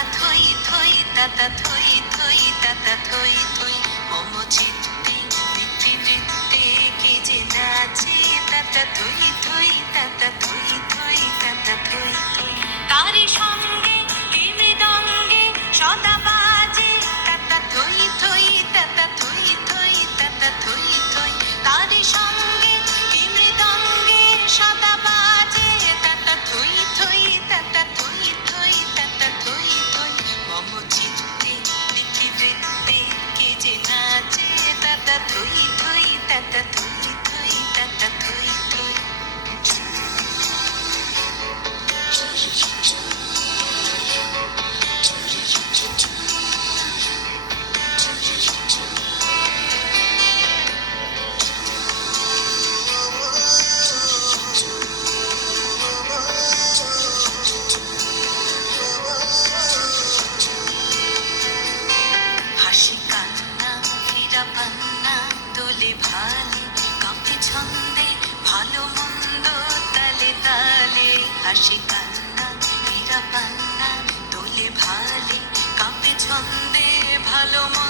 তাতা থই থই তাতা থই থই তাতা থই থই মম চিত্তে কে যে নাচে তাতা থই ছন্দে, ভালো মন্দ তালে তালে, হাসি কান্না, হীরা পান্না দোলে ভালে, কাঁপে ছন্দে, ভালো মন্দ